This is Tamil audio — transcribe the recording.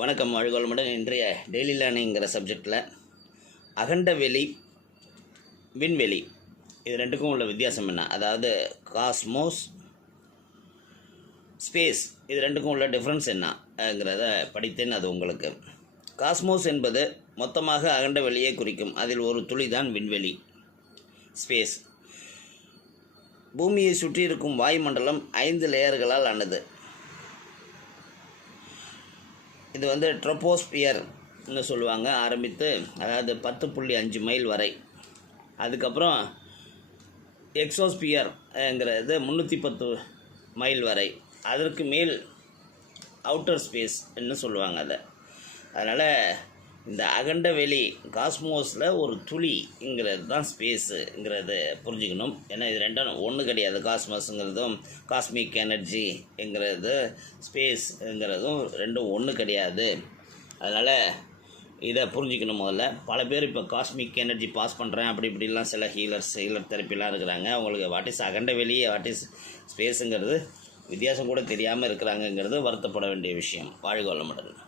வணக்கம். வாழ்கோளமுடன். இன்றைய டெய்லி லேர்னிங்கிற சப்ஜெக்டில் அகண்ட வெளி, விண்வெளி இது ரெண்டுக்கும் உள்ள வித்தியாசம் என்ன, அதாவது காஸ்மோஸ், ஸ்பேஸ் இது ரெண்டுக்கும் உள்ள டிஃப்ரென்ஸ் என்னங்கிறத படித்தேன். அது உங்களுக்கு காஸ்மோஸ் என்பது மொத்தமாக அகண்ட வெளியை குறிக்கும். அதில் ஒரு துளி தான் விண்வெளி, ஸ்பேஸ். பூமியை சுற்றி இருக்கும் வாயுமண்டலம் 5 லேயர்களால் ஆனது. இது ட்ரோபோஸ்பியர்னு சொல்லுவாங்க ஆரம்பித்து, அதாவது 10.5 மைல் வரை. அதுக்கப்புறம் எக்ஸோஸ்பியர்ங்கிறது 310 மைல் வரை. அதற்கு மேல் அவுட்டர் ஸ்பேஸ்ன்னு சொல்லுவாங்க அதை. அதனால் இந்த அகண்ட வெளி காஸ்மோஸில் ஒரு துளிங்கிறது தான் ஸ்பேஸுங்கிறது புரிஞ்சுக்கணும். ஏன்னா இது ரெண்டும் ஒன்று கிடையாது. காஸ்மோஸுங்கிறதும் காஸ்மிக் எனர்ஜிங்கிறது ஸ்பேஸுங்கிறதும் ரெண்டும் ஒன்று கிடையாது. அதனால் இதை புரிஞ்சுக்கணும். முதல்ல பல பேர் இப்போ காஸ்மிக் எனர்ஜி பாஸ் பண்ணுறேன் அப்படி இப்படிலாம் சில ஹீலர் தெரப்பிலாம் இருக்கிறாங்க. அவங்களுக்கு வாட் இஸ் அகண்ட வெளி, வாட் இஸ் ஸ்பேஸுங்கிறது வித்தியாசம் கூட தெரியாமல் இருக்கிறாங்கங்கிறது வருத்தப்பட வேண்டிய விஷயம். வாழ்க வளமுடன்.